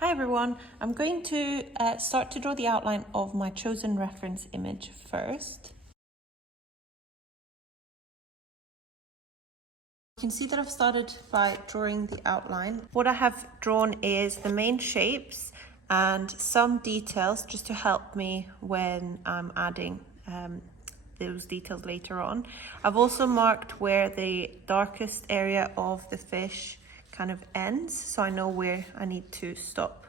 Hi everyone, I'm going to start to draw the outline of my chosen reference image first. You can see that I've started by drawing the outline. What I have drawn is the main shapes and some details just to help me when I'm adding those details later on. I've also marked where the darkest area of the fish kind of ends, so I know where I need to stop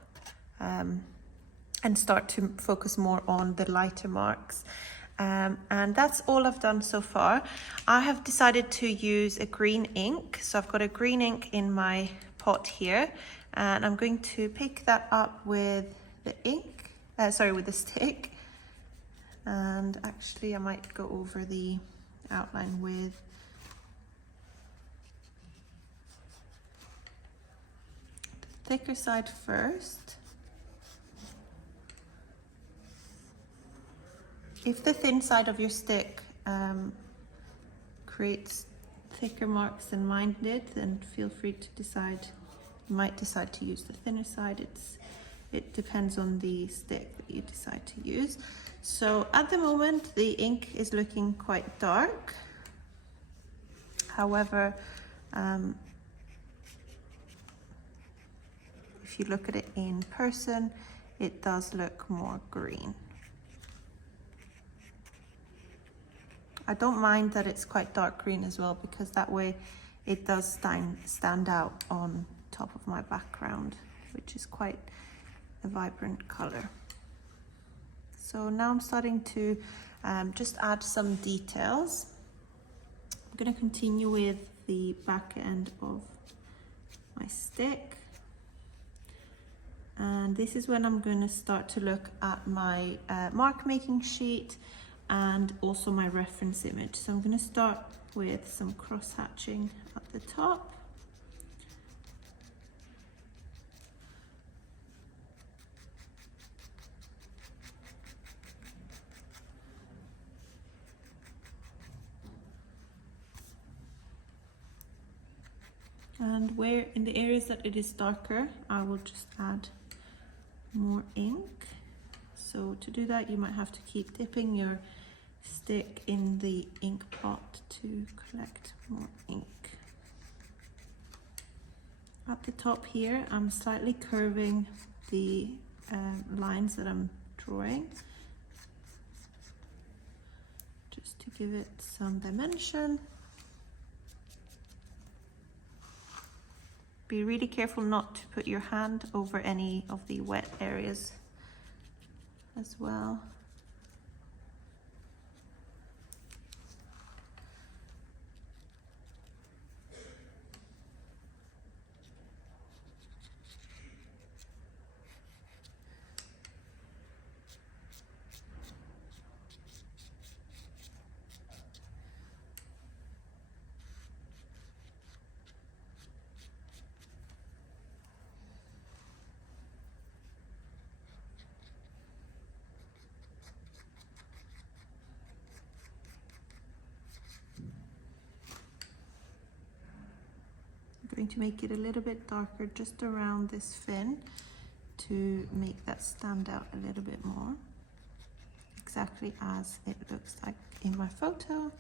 and start to focus more on the lighter marks. And that's all I've done so far. I have decided to use a green ink. So I've got a green ink in my pot here, and I'm going to pick that up with the ink, with the stick. And actually I might go over the outline with the thicker side first. If the thin side of your stick creates thicker marks than mine did, then feel free to decide. You might decide to use the thinner side. It depends on the stick that you decide to use. So at the moment, the ink is looking quite dark. However, if you look at it in person, it does look more green. I don't mind that it's quite dark green as well, because that way it does stand out on top of my background, which is quite a vibrant color. So now I'm starting to just add some details. I'm going to continue with the back end of my stick. And this is when I'm going to start to look at my mark making sheet and also my reference image. So I'm going to start with some cross hatching at the top. And where in the areas that it is darker, I will just add more ink. So to do that, you might have to keep dipping your stick in the ink pot to collect more ink. At the top here, I'm slightly curving the lines that I'm drawing, just to give it some dimension. Be really careful not to put your hand over any of the wet areas as well. Going to make it a little bit darker just around this fin to make that stand out a little bit more, exactly as it looks like in my photo.